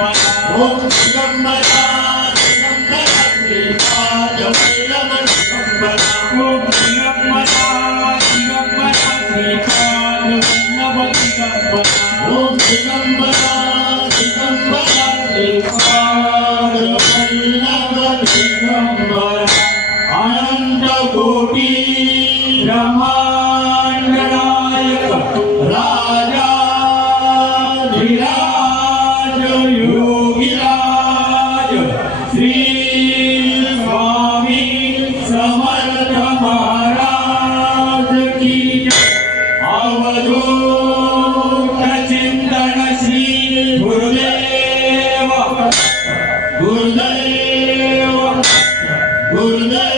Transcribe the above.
ओम दिगंबरा दिगंबरा श्रीपाद वल्लभ दिगंबरा ओम दिगंबरा दिगंबरा श्रीपाद वल्लभ दिगंबरा ओम दिगंबरा दिगंबरा श्रीपाद वल्लभ दिगंबरा अनंत कोटि ब्रह्मांड नायक राजा धीराज योगीराज श्री स्वामी समर्थ महाराज की अवधूत चिंतन श्री गुरुदेव गुरुदेव गुरुदेव